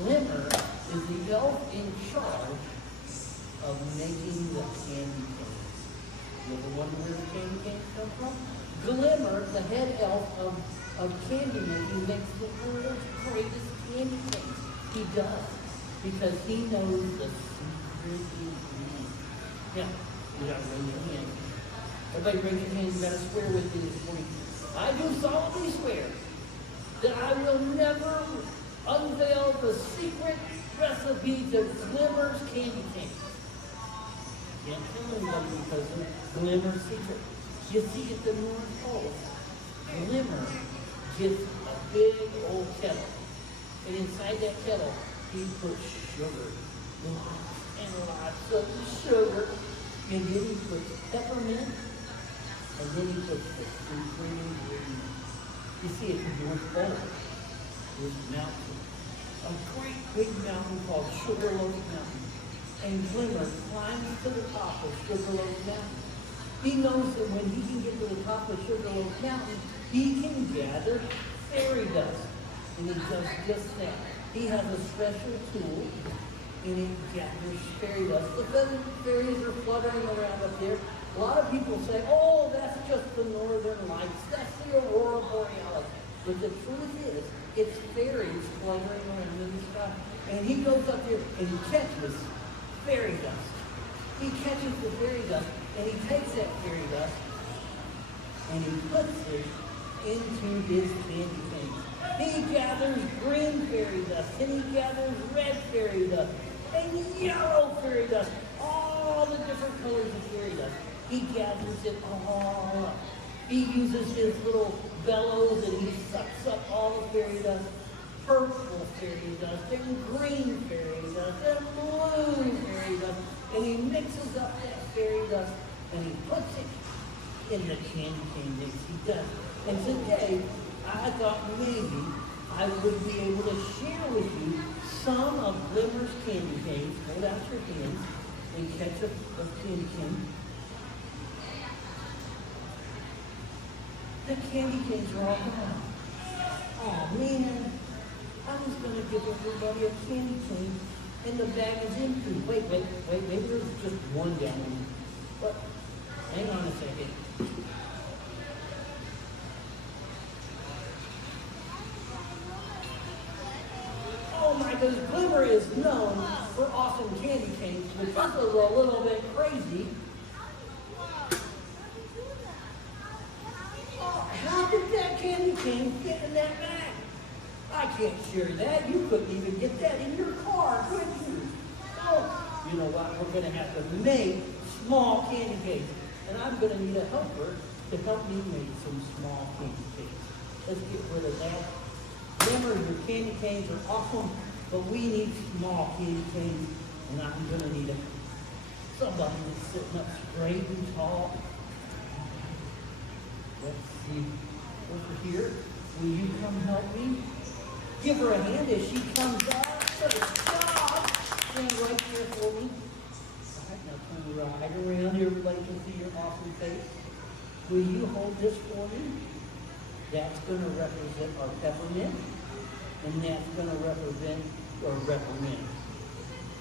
Glimmer is the elf in charge of making the candy canes. You ever wonder where the candy canes come from? Glimmer, the head elf of candy making, makes the world's greatest candy canes. He does, because he knows the secret ingredient. Now, you gotta raise your hand. Everybody raise your hand, you gotta swear with me this morning. I do solemnly swear that I will never unveil the secret recipe to Glimmer's candy canes. Can't tell anybody because it's Glimmer's secret. You see at the North Pole, Glimmer gets a big old kettle. And inside that kettle, he puts sugar. Lots and lots of sugar. And then he puts peppermint. And then he puts the secret ingredient. You see at the North Pole, there's a mountain. A great big mountain called Sugarloaf Mountain. And Glimmer climbs to the top of Sugarloaf Mountain. He knows that when he can get to the top of Sugarloaf Mountain, he can gather fairy dust. And he does just that. He has a special tool, and he gathers fairy dust. The fairies are fluttering around up there. A lot of people say, oh, that's just the northern lights. That's the aurora borealis. But the truth is, it's fairies fluttering around in the sky. And he goes up there and he catches fairy dust. He catches the fairy dust, and he takes that fairy dust, and he puts it into his candy cane. He gathers green fairy dust, and he gathers red fairy dust, and yellow fairy dust, all the different colors of fairy dust. He gathers it all up. He uses his little bellows, and he sucks up all the fairy dust. Purple fairy dust, and green fairy dust, and blue fairy dust, and he mixes up that fairy dust, and he puts it in the candy cane mix. He does. And today, I thought maybe I would be able to share with you some of Glimmer's candy canes. Hold out your hands and catch a candy cane. The candy canes are all gone. Oh man. I was going to give everybody a candy cane, and the bag is empty. Wait, maybe there's just one down there. What? Hang on a second. Oh my goodness, Glimmer is known for awesome candy canes, which is a little bit crazy. Oh, how did that candy cane fit in that bag? I can't share that. You couldn't even get that in your car, could you? Oh, you know what? We're going to have to make small candy canes. And I'm going to need a helper to help me make some small candy canes. Let's get rid of that. Remember, your candy canes are awesome, but we need small candy canes. And I'm going to need somebody that's sitting up straight and tall. Let's see. Over here. Will you come help me? Give her a hand as she comes up. Good job. Stand right here for me. All right, now turn right around here. Everybody can see your awesome face. Will you hold this for me? That's going to represent our peppermint. And that's going to represent our reprimand.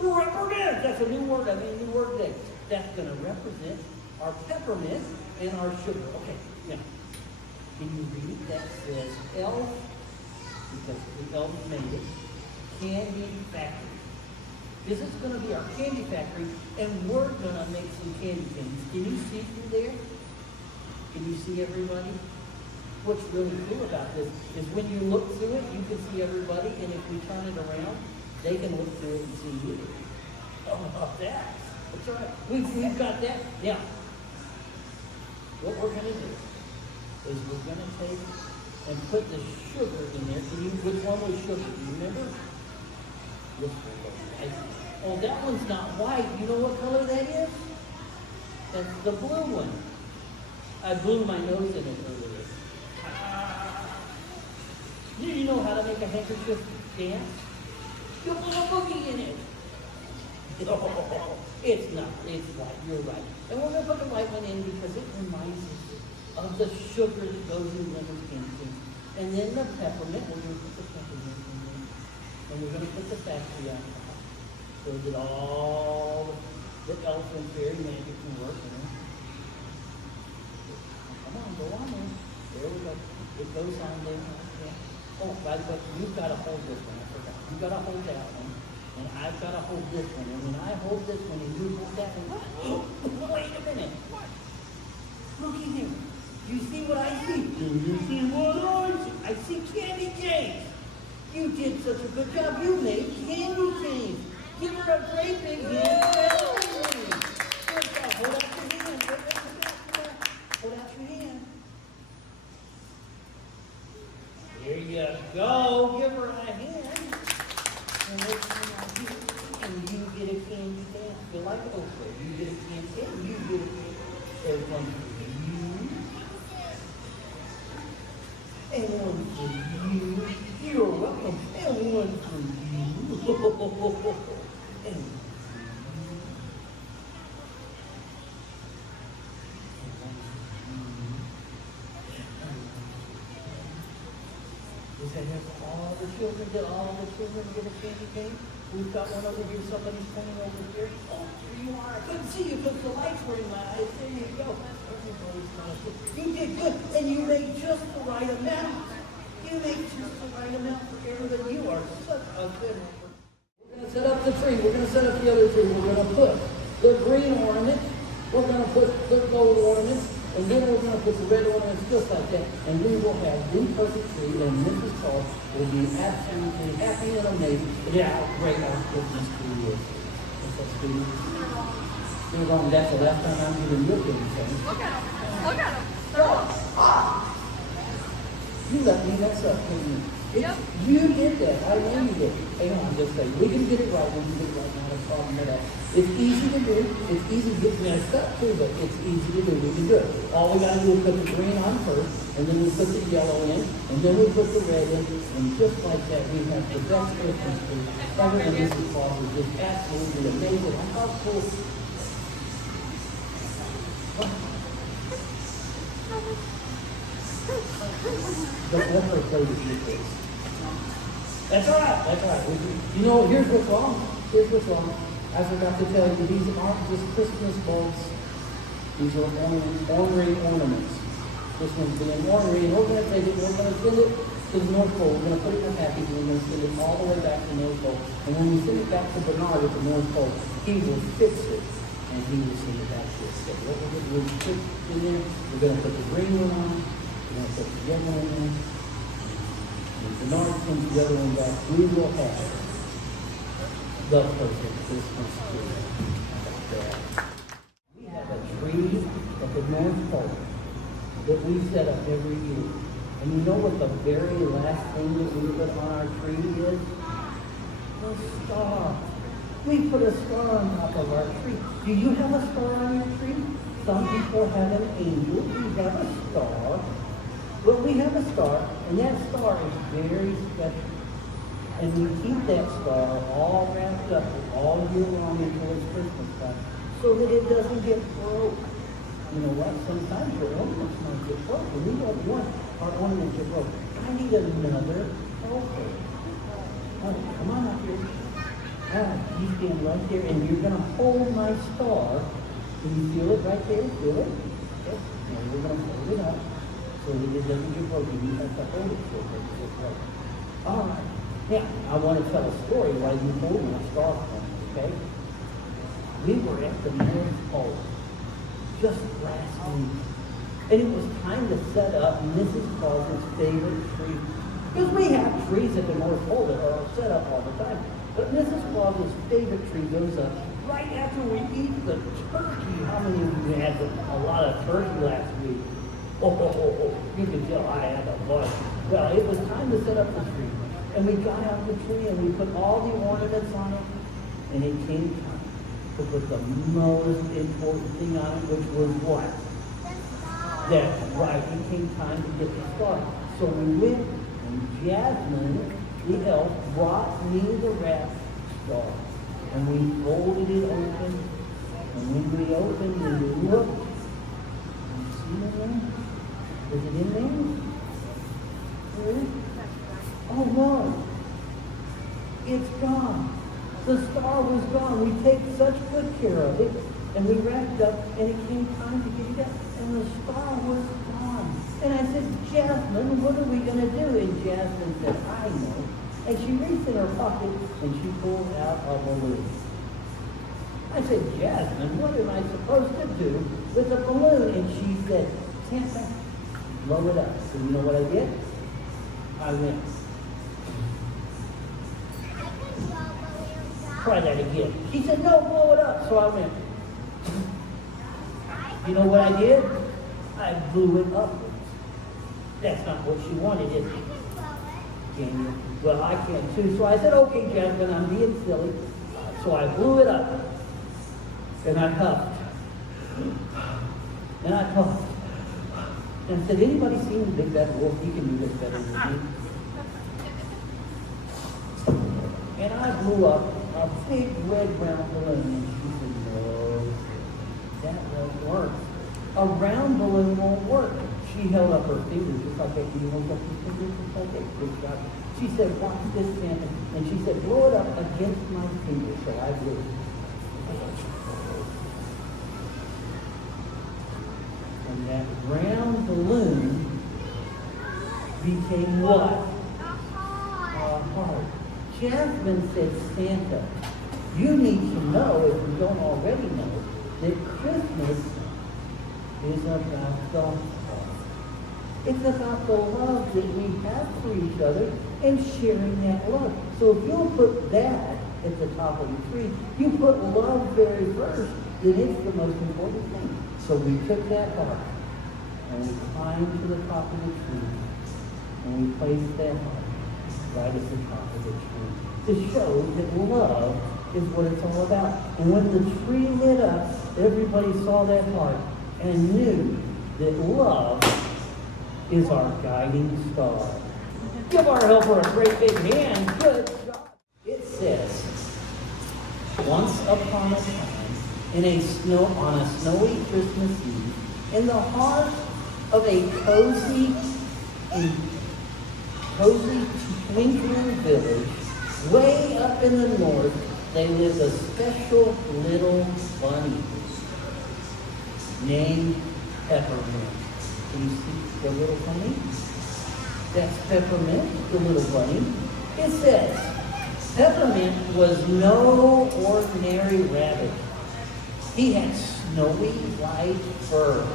Reprimand! That's a new word. I mean, a new word today. That's going to represent our peppermint and our sugar. Okay, now, can you read? That says elf, because the elf made it, candy factory. This is going to be our candy factory, and we're going to make some candy canes. Can you see through there? Can you see everybody? What's really cool about this is when you look through it, you can see everybody, and if we turn it around, they can look through it and see you. How about that? That's right. We've got that. Now, what we're going to do is we're going to take and put the sugar in there. Which one was sugar? Do you remember? This one was white. Oh, that one's not white. You know what color that is? That's the blue one. I blew my nose in it earlier. You know how to make a handkerchief dance? You put a boogie in it. Oh, it's not. It's white. You're right. And we're going to put the white one in because it reminds us of the sugar that goes in lemon candy. And then the peppermint. We're going to put the peppermint in there. And we're going to put the factory on top so that all the elf and fairy magic can work. Come on, go on there. There we go. It goes on there. Yeah. Oh, by the way, you've got to hold this one. I forgot. You've got to hold that one. And I've got to hold this one. And when I hold this one and you hold that one, wait a minute. What? Looky here. You see what I see? Do you see what I see? I see candy canes. You did such a good job. You made candy canes. Give her a great big hand. Good job. Hold out your hand. Hold out your hand. There you go. Give her a hand. And let's come out here. And you get a candy cane. You like Oprah. You get a candy cane. You get a candy cane. There's one for you. And one for you. You're welcome. And one for you. And Is that all the children? Did all the children get a candy cane? We've got one over here. Somebody's pointing over here. Oh, here you are. I couldn't see you because the lights were in my eyes. There you go. Everybody's nice. You did good, and you made just the right amount. You made just the right amount for everybody. You are such a good one. We're going to set up the tree. We're going to set up the other tree. We're going to put the green ornament. We're going to put the gold ornament. And then we're going to put the red ornaments just like that. And we will have the perfect tree. And Mrs. Paul will be absolutely happy and amazing. Yeah, how great our Christmas tree is. What's that, Steve? You're wrong. That's the last time I'm giving you a candy cane. Look at him. Look at him. You let me mess up, didn't you? Yep. You did that. I know you did. Hang on, just say, we can get it right. We can get it right. Not a problem at all. It's easy to do. It's easy to get messed up too, but it's easy to do. We can do it. All we got to do is put the green on first, and then we put the yellow in, and then we put the red in, and just like that, we have the best Christmas tree ever. And Mrs. Claus is just absolutely amazing. How cool. Don't let her play with your kids. That's all right. That's all right. You know, here's what's wrong. Here's what's wrong. I forgot to tell you, these aren't just Christmas bulbs. These are ornery ornaments. This one's being ornery, and we're going to take it, we're going to send it to the North Pole. We're going to put it in a package, and we're going to send it all the way back to the North Pole. And when we send it back to Bernard at the North Pole, he will fix it, and he will send it back to us. So what we're going to do is put it in there. We're going to put the green one on. We're going to put the yellow one in. When Bernard comes the other one back, we will have the perfect Christmas tree. We have a tree at the North Pole that we set up every year. And you know what the very last thing that we put on our tree is? The star. We put a star on top of our tree. Do you have a star on your tree? Some people have an angel. We have a star. But we have a star, and that star is very special. And we keep that star all wrapped up all year long until it's Christmas time, so that it doesn't get broke. You know what? Sometimes your ornaments might get broke, and we don't want our ornaments to get broke. I need another helper. Oh, come on up here. You stand right there, and you're going to hold my star. Can you feel it right there? Feel it? Yes. Now we're going to hold it up so that it doesn't get broken. You have to hold it so that it doesn't get broken. All right. Now, I want to tell a story while you hold my star for me, okay? We were at the North Pole just last week, and it was time to set up Mrs. Claus's favorite tree. Because we have trees at the North Pole that are set up all the time. But Mrs. Claus's favorite tree goes up right after we eat the turkey. How many of you had a lot of turkey last week? Oh, you can tell I had a bunch. Well, it was time to set up the tree. And we got out the tree and we put all the ornaments on it. And it came time to put the most important thing on it, which was what? That's right. It came time to get the star. So we went, and Jasmine, the elf, brought me the wrapped star. And we folded it open. And when we opened and we looked, you see it there? Is it in there? Where? Oh, no. it's gone. The star was gone. We take such good care of it, and we wrapped up, and it came time to get it up, and the star was gone. And I said, Jasmine, what are we going to do? And Jasmine said, I know. And she reached in her pocket, and she pulled out a balloon. I said, Jasmine, what am I supposed to do with a balloon? And she said, Santa, blow it up. So you know what I did? I went. Try that again. She said, no, blow it up. So I went. You know what I did? I blew it upwards. That's not what she wanted, is it? Can you? Well, I can too. So I said, okay, Jasmine, I'm being silly. So I blew it up. And I huffed. And I puffed. And I said, anybody seen the Big Bad Wolf? He can do this better than me. And I blew up a big red round balloon. And she said, no, that won't work. A round balloon won't work. She held up her fingers just like that. You hold up your fingers just like that. Good job. She said, watch this, Santa. And she said, blow it up against my finger. So I blew it. And that round balloon became what? A heart. Jasmine said, Santa, you need to know, if you don't already know, that Christmas is about the heart. It's about the love that we have for each other and sharing that love. So if you'll put that at the top of the tree, you put love very first, then it's the most important thing. So we took that heart and we climbed to the top of the tree and we placed that heart right at the top of the tree to show that love is what it's all about. And when the tree lit up, everybody saw that heart and knew that love is our guiding star. Give our helper a great big hand. Good job. It says, once upon a time, on a snowy Christmas Eve, in the heart of a cozy twinkling village, way up in the north, they lived a special little bunny named Peppermint. Can you see the little bunny? That's Peppermint, the little bunny. It says, Peppermint was no ordinary rabbit. He had snowy white fur,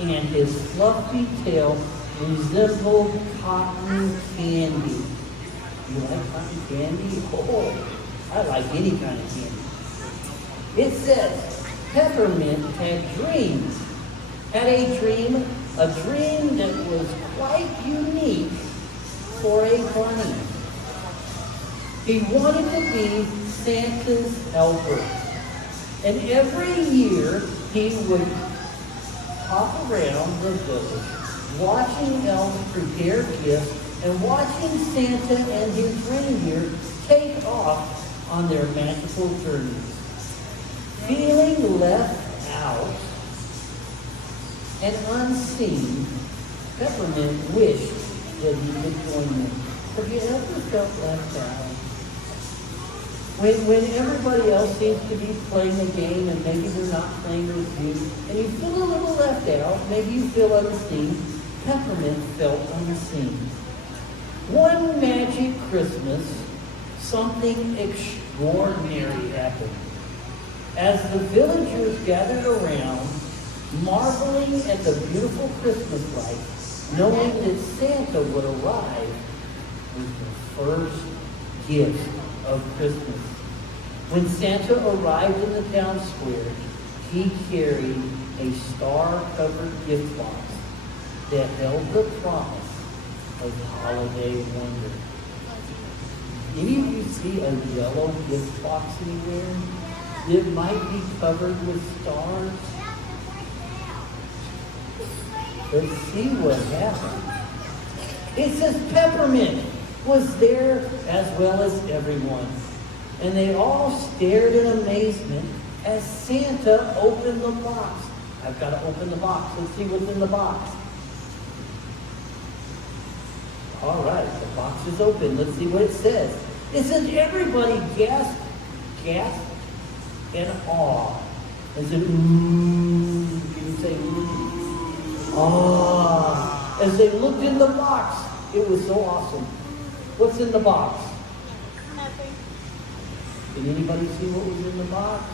and his fluffy tail resembled cotton candy. You like cotton candy? Oh, I like any kind of candy. It says, Peppermint had a dream that was quite unique for a bunny. He wanted to be Santa's helper. And every year he would hop around the village, watching elves prepare gifts and watching Santa and his reindeer take off on their magical journeys. Feeling left out and unseen, Peppermint wished that he could join them. Have you ever felt left out? When everybody else seems to be playing a game and maybe they're not playing with you, and you feel a little left out, maybe you feel unseen, Peppermint felt unseen. One magic Christmas, something extraordinary happened. As the villagers gathered around, marveling at the beautiful Christmas lights, knowing that Santa would arrive with the first gift of Christmas. When Santa arrived in the town square, he carried a star-covered gift box that held the promise of holiday wonder. Any of you see a yellow gift box anywhere? It might be covered with stars. Let's see what happened. It says Peppermint was there as well as everyone. And they all stared in amazement as Santa opened the box. I've got to open the box. Let's see what's in the box. All right, the box is open. Let's see what it says. It says everybody gasped in awe. And said, ooh, can you say ooh? Ah. As they looked in the box, it was so awesome. What's in the box? Nothing. Did anybody see what was in the box?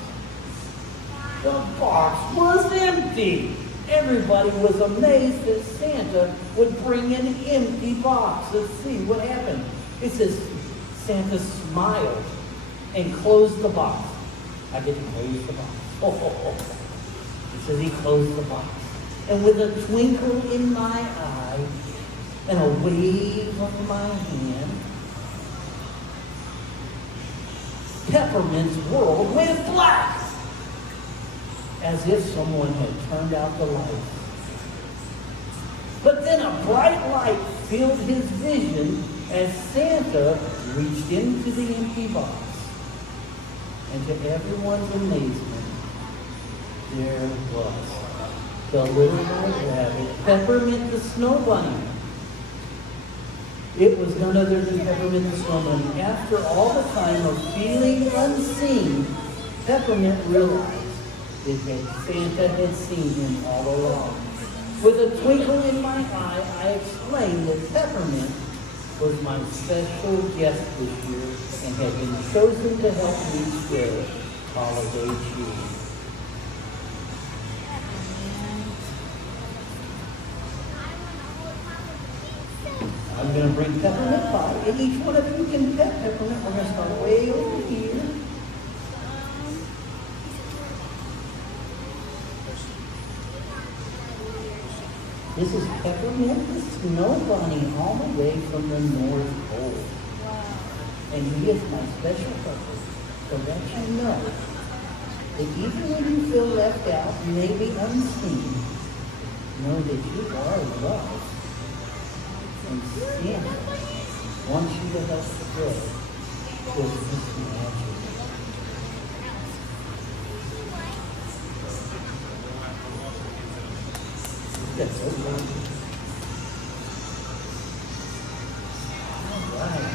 The box was empty. Everybody was amazed that Santa would bring an empty box. Let's see what happened. It says Santa smiled and closed the box. I get to close the box. It says he closed the box. And with a twinkle in my eye and a wave of my hand, Peppermint's world went black, as if someone had turned out the light. But then a bright light filled his vision as Santa reached into the empty box. And to everyone's amazement, there was the little white rabbit, Peppermint the Snow Bunny. It was none other than Peppermint the Snow Bunny. After all the time of feeling unseen, Peppermint realized that Santa had seen him all along. With a twinkle in my eye, I explained that Peppermint was my special guest this year and had been chosen to help me spread holiday cheer. I'm going to bring Peppermint by, and each one of you can pet Peppermint. We're going to start way over here. This is Peppermint the Snow Bunny, all the way from the North Pole. And he is my special purpose to let you know that even when you feel left out, maybe unseen, know that you are loved. And Santa wants you to help spread Christmas magic. That's so good. All right.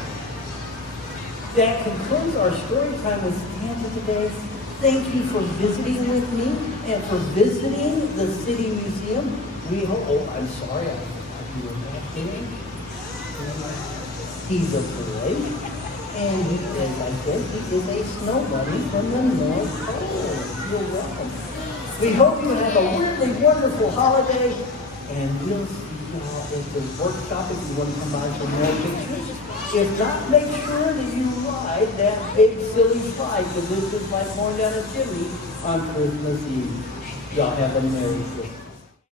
That concludes our story time with Santa today. Thank you for visiting with me and for visiting the City Museum. We hope, I'm sorry, I forgot you were back there. He's a boy, and he, as I said, he is a snow bunny from the North Pole. You're welcome. We hope you have a really wonderful holiday, and we'll see you all at the workshop if you want to come by for more pictures. If not, make sure that you ride that big silly slide, because this is like going down a chimney on Christmas Eve. Y'all have a Merry Christmas.